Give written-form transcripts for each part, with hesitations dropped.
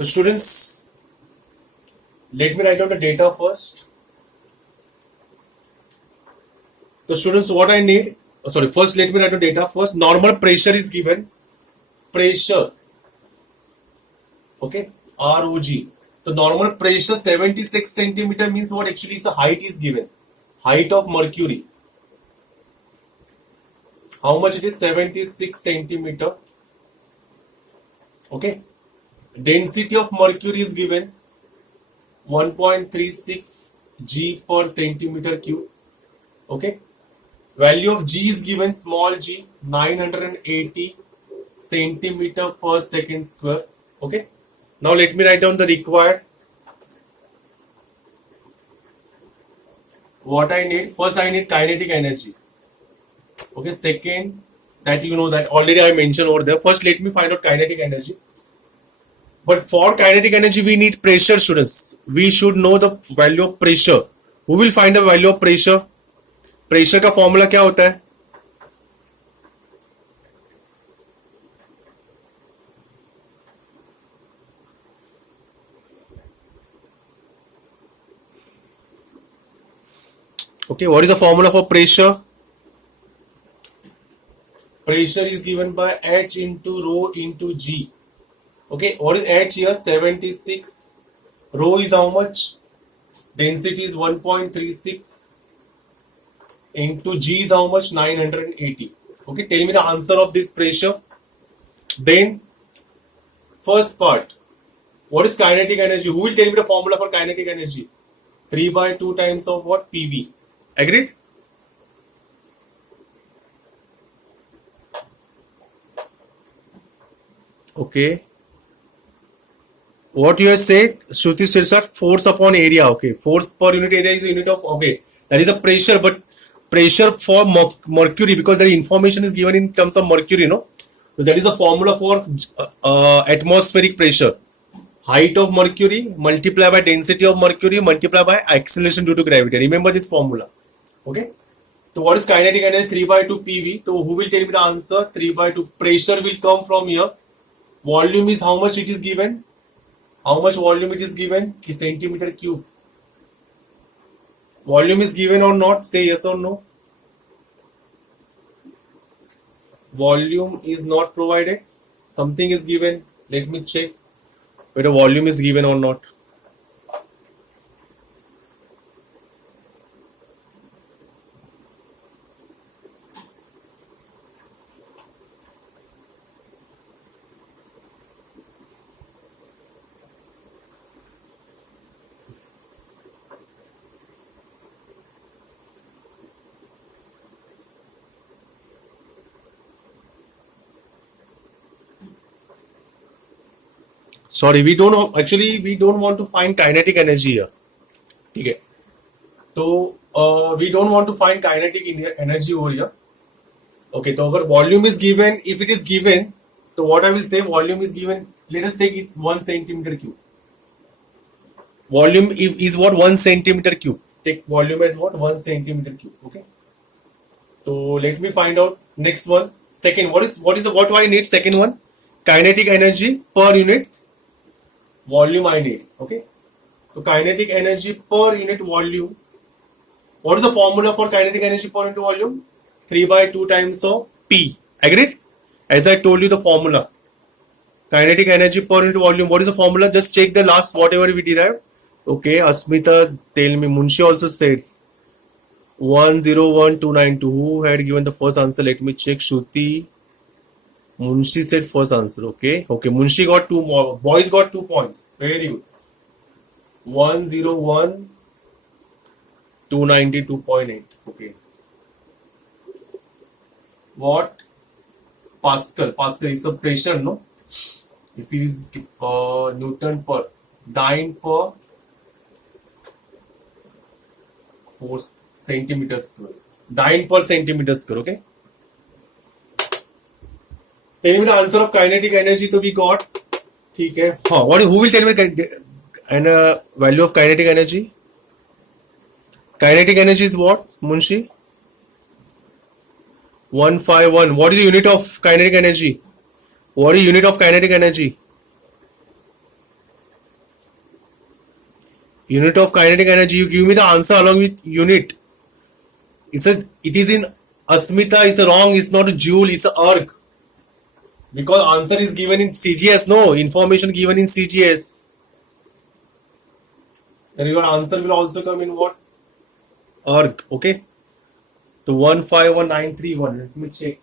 So students, let me write down the data first. So students, what I need, first let me write down data first. Normal pressure is given. Pressure, okay, ROG. The normal pressure 76 centimeter means what? Actually is the height is given. Height of mercury. How much it is? 76 centimeter. Okay. Density of mercury is given 1.36 G per centimeter cube. Okay. Value of G is given, small g, 980 centimeter per second square. Okay. Now let me write down the required. What I need? First I need kinetic energy. Okay. Second, that you know that already I mentioned over there. First let me find out kinetic energy. But for kinetic energy we need pressure, students. We should know the value of pressure. Who will find the value of pressure? Pressure का formula क्या होता है? Okay, what is the formula for pressure? Pressure is given by H into rho into G. Okay, what is H here? 76. Rho is how much? Density is 1.36 into G is how much? 980. Okay, tell me the answer of this pressure. Then, first part. What is kinetic energy? Who will tell me the formula for kinetic energy? 3 by 2 times of what? PV. Agreed? Okay. What you have said, Shruti Sirsar, force upon area. Okay. Force per unit area is a unit of, okay. That is a pressure, but pressure for mercury, because the information is given in terms of mercury, no? So that is a formula for atmospheric pressure. Height of mercury multiplied by density of mercury multiplied by acceleration due to gravity. Remember this formula. Okay. So what is kinetic energy? 3 by 2 PV. So who will tell me the answer? 3 by 2. Pressure will come from here. Volume is how much it is given? How much volume it is given? Centimeter cube. Volume is given or not? Say yes or no. Volume is not provided. Something is given. Let me check whether volume is given or not. Sorry, we don't want to find kinetic energy here. Okay. So we don't want to find kinetic energy over here. Okay, so our volume is given. If it is given, so what I will say, volume is given. Let us take it's 1 centimeter cube. Volume is what? 1 centimeter cube. Take volume as what? 1 centimeter cube. Okay. So let me find out next one. Second, what do I need? Second one, kinetic energy per unit volume I need. Okay. So kinetic energy per unit volume. What is the formula for kinetic energy per unit volume? 3 by 2 times of P. Agreed? As I told you the formula. Kinetic energy per unit volume. What is the formula? Just check the last whatever we derived. Okay. Asmita, tell me. Munshi also said 101292. Who had given the first answer? Let me check. Shruti. Munshi said first answer. Okay. Okay. Munshi got 2 more. Boys got 2 points. Very good. 101,292.8. Okay. What? Pascal. Pascal is a pressure, no? This is Newton per dyne per 4 centimeters square. Dyne per centimeter square. Okay. Tell me the answer of kinetic energy to be got. ठीक है. Who will tell me value of kinetic energy? Kinetic energy is what? Munshi? 151. What is the unit of kinetic energy? What is the unit of kinetic energy? Unit of kinetic energy. You give me the answer along with unit. It is in Asmita. It's wrong. It's not a joule. It's a erg. Because answer is given in CGS. No, information given in CGS. Then your answer will also come in what? Erg. Okay. So 151931. Let me check.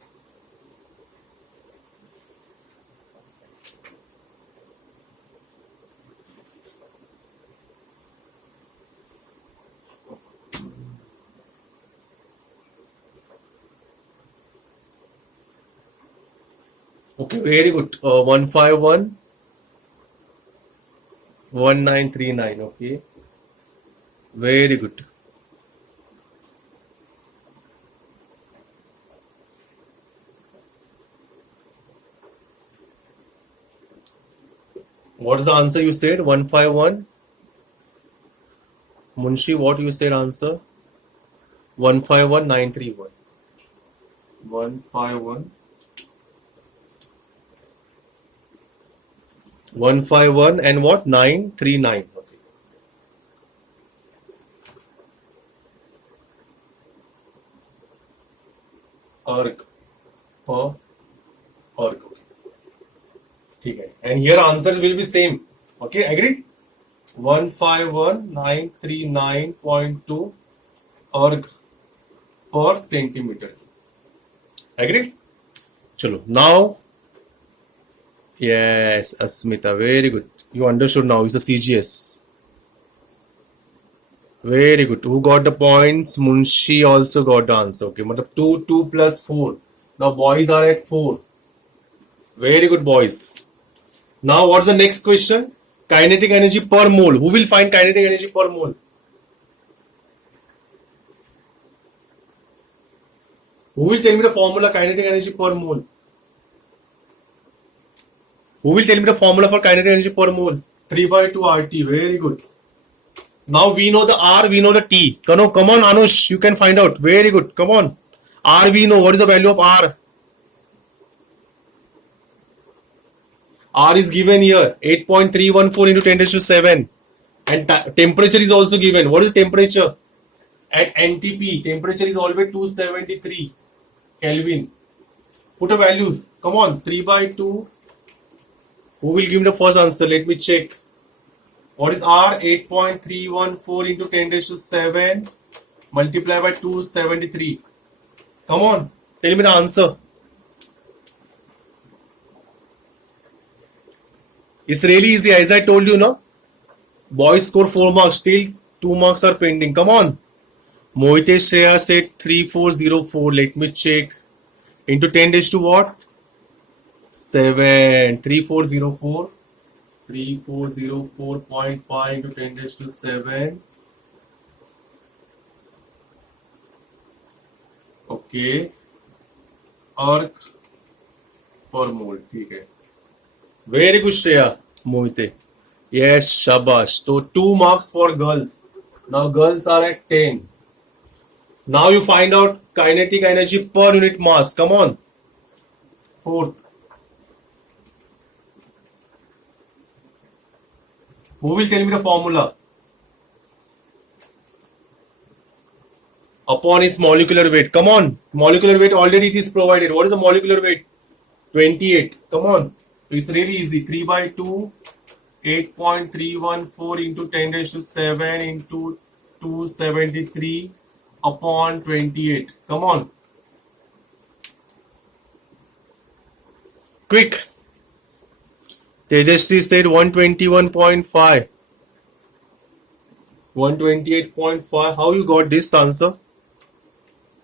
Okay, very good. 1511939. Okay, very good. What's the answer you said? 151. Munshi, what you said answer? 151931. 151. 151 and what? 939. Okay. Arc. Arc. Okay. ठीक है. And here answers will be same. Okay, agreed? 151939.2 arc per centimeter. Agreed? Chalo. Now. Yes, Asmita, very good. You understood now. It's a CGS. Very good. Who got the points? Munshi also got the answer. Okay, matlab 2 plus 4. Now boys are at 4. Very good, boys. Now what's the next question? Kinetic energy per mole. Who will find kinetic energy per mole? Who will tell me the formula kinetic energy per mole? Who will tell me the formula for kinetic energy per mole? 3/2 RT. Very good. Now we know the R, we know the T. Come on, Anush. You can find out. Very good. Come on. R we know. What is the value of R? R is given here. 8.314 into 10 raised to 7. And temperature is also given. What is the temperature? At NTP, temperature is always 273 Kelvin. Put a value. Come on. 3/2. Who will give me the first answer? Let me check. What is R? 8.314 into 10 raised to 7 multiplied by 273. Come on. Tell me the answer. It's really easy. As I told you, no? Boys score 4 marks. Still 2 marks are pending. Come on. Mohite Shreya said 3404. Let me check. Into 10 raised to what? 7. 3404. 3404.5 into 10 raised to 7. Okay. Arc per mole. ठीक है. Very good, Shreya. Mohite. Yes, shabash. So 2 marks for girls. Now girls are at 10. Now you find out kinetic energy per unit mass. Come on. Fourth. Who will tell me the formula? Upon its molecular weight. Come on. Molecular weight already it is provided. What is the molecular weight? 28. Come on. It's really easy. 3/2. 8.314 into 10 raised to 7 into 273 upon 28. Come on. Quick. Tejasri said 121.5. 128.5. How you got this answer?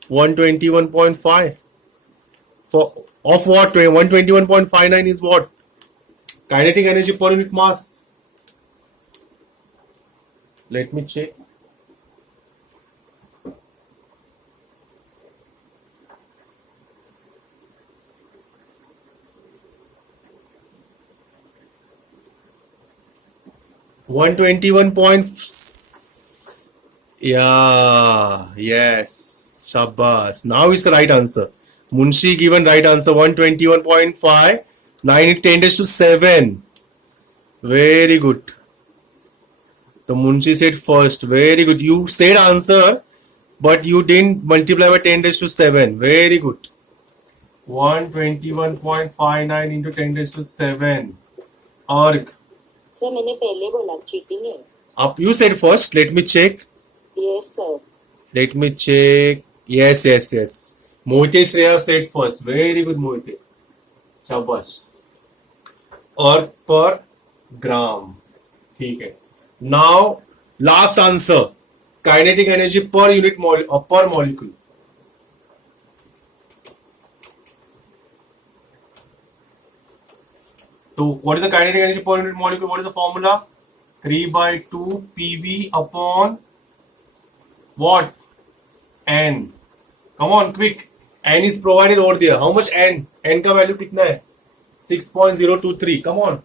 121.5. Of what? 121.59 is what? Kinetic energy per unit mass. Let me check. Yeah, yes, Shabbas. Now is the right answer. Munshi given right answer 121.5. 9 into 10 raised to 7. Very good. So Munshi said first. Very good. You said answer, but you didn't multiply by 10 raised to 7. Very good. 121.59 into 10 raised to 7. Arc. Sir मैंने पहले बोला cheating है. Up. You said first. Let me check. Yes sir. Let me check. Yes, yes, yes. Mohite Shreya said first. Very good, Mohite. Shabash. Arc per gram. ठीक है. Now, last answer. Kinetic energy per unit per molecule. So, what is the kinetic energy per unit molecule? What is the formula? 3 by 2 PV upon what? N. Come on, quick. N is provided over there. How much N? N का value कितना है? 6.023. Come on.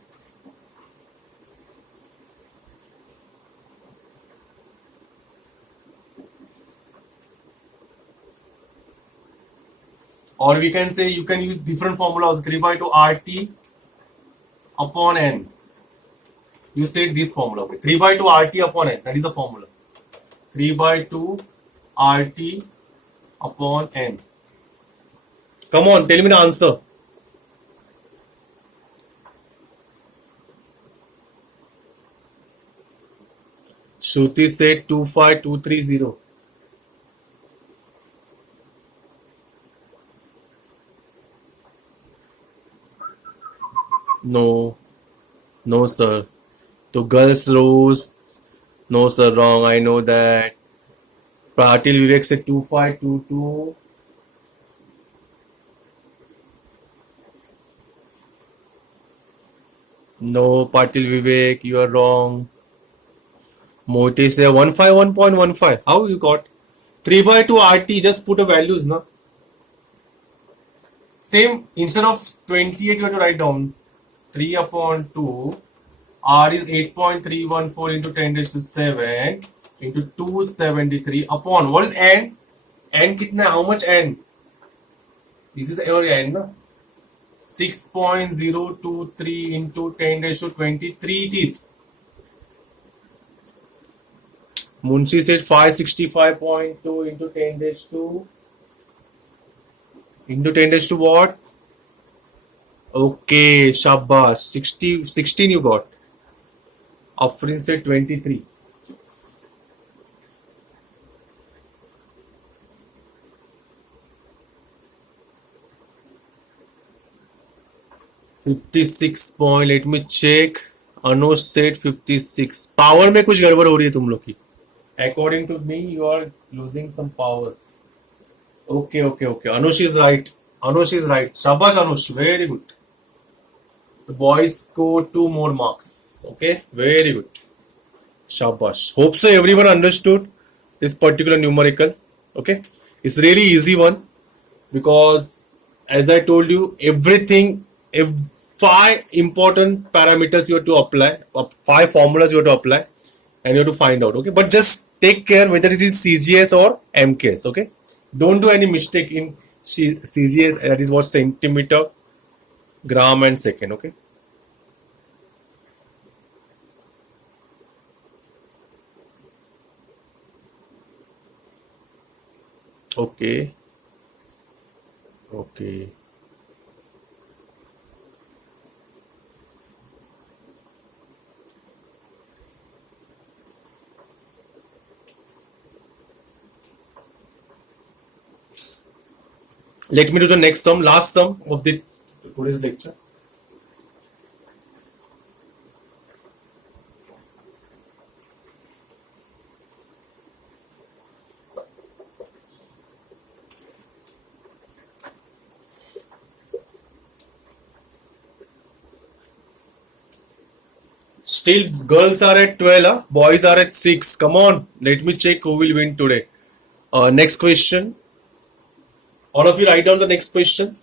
Or we can say you can use different formulas. 3 by 2 RT upon N. You said this formula. Okay. 3 by 2 RT upon N. That is the formula. 3 by 2 RT upon N. Come on, tell me the answer. Shruti said 25230. No. No, sir. So girls rose. No, sir, wrong. I know that. Patil Vivek said 2522. No, Patil Vivek, you are wrong. Moti said 151.15. How you got? 3 by 2 RT, just put a values, no? Same, instead of 28, you have to write down 3 upon 2. R is 8.314 into 10 raised to 7 into 273 upon. What is N? N kitna? How much N? This is your N, no? 6.023 into 10 raised to 23 it is. Munshi said 565.2 into 10 raised to what? Okay, Shabash. 16 you got. Afrin said 23. $56 point. Let me check. Anush said 56. Power में कुछ गड़बड़ हो रही है तुम लोग की. According to me, you are losing some powers. Okay. Anush is right. Shabash Anush. Very good. The boys scored 2 more marks. Okay. Very good. Shabash. Hope so everyone understood this particular numerical. Okay. It's really easy one because as I told you, everything, 5 important parameters you have to apply, 5 formulas you have to apply, and you have to find out. Okay. But just take care whether it is CGS or MKS. Okay. Don't do any mistake in CGS. That is what centimeter, gram, and second. Okay. Okay. Let me do the next sum, last sum of the today's lecture. Still, girls are at 12, boys are at 6. Come on, let me check who will win today. Next question. All of you write down the next question.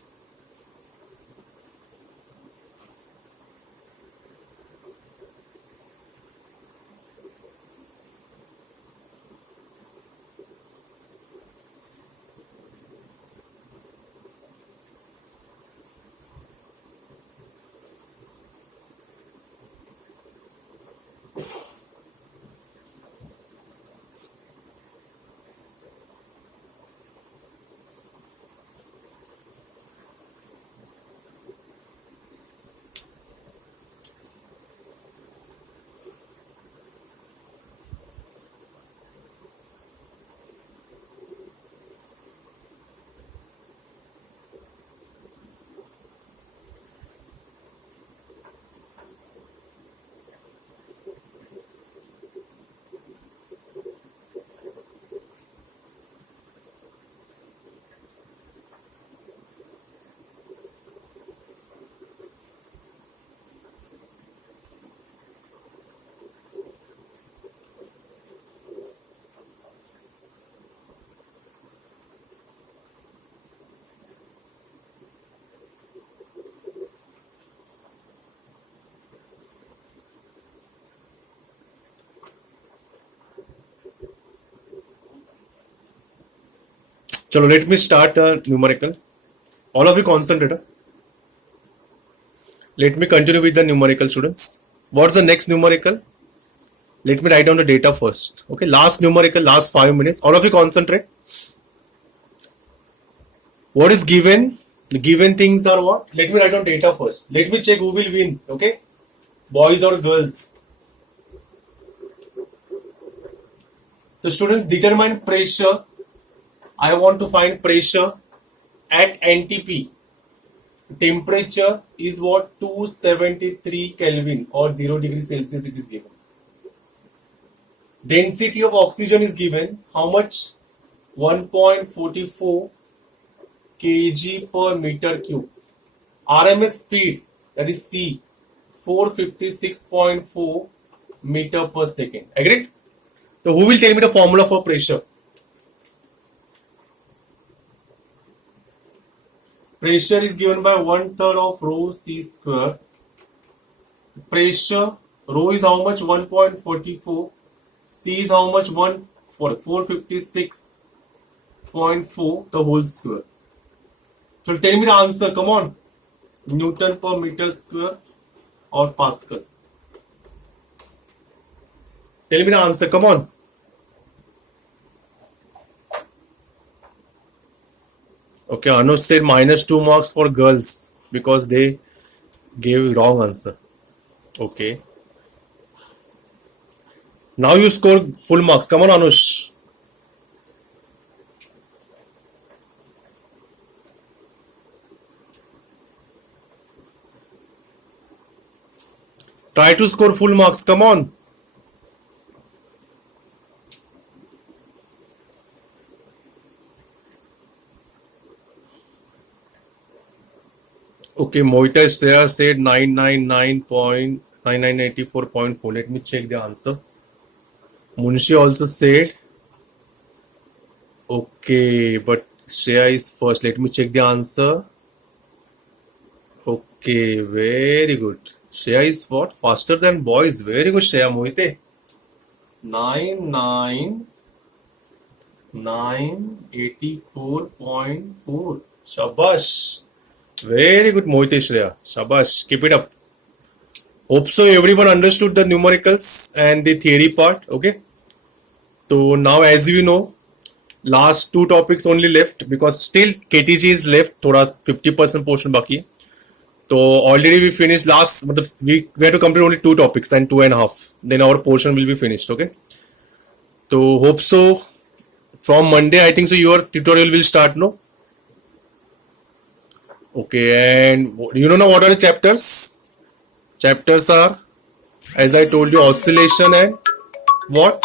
Chalo, let me start a numerical. All of you concentrate. Huh? Let me continue with the numerical, students. What's the next numerical? Let me write down the data first. Okay, last numerical, last 5 minutes. All of you concentrate. What is given? The given things are what? Let me write down data first. Let me check who will win. Okay, boys or girls. The students determine pressure. I want to find pressure at NTP. Temperature is what? 273 Kelvin or 0 degrees Celsius it is given. Density of oxygen is given. How much? 1.44 kg per meter cube. RMS speed, that is C, 456.4 meter per second. Agreed? So who will tell me the formula for pressure? Pressure is given by 1/3 of rho C square. Pressure, rho is how much? 1.44. C is how much? 456.4 the whole square. So tell me the answer, come on. Newton per meter square or Pascal. Tell me the answer, come on. Okay, Anush said -2 marks for girls because they gave wrong answer. Okay. Now you score full marks. Come on, Anush. Try to score full marks. Come on. Okay, Moita Shreya said 999.9984.4. Let me check the answer. Munshi also said, okay, but Shreya is first. Let me check the answer. Okay, very good. Shreya is what? Faster than boys. Very good, Shreya. Mohite. 99984.4. Shabash. Very good, Mohite Shreya. Shabash. Keep it up. Hope so everyone understood the numericals and the theory part. Okay. So now as you know, last 2 topics only left because still KTG is left. Thoda 50% portion baki. So already we finished last, we have to complete only 2 topics and 2.5. Then our portion will be finished. Okay. So hope so. From Monday, I think so your tutorial will start, no? Okay, and you know what are the chapters? Chapters are, as I told you, oscillation and what?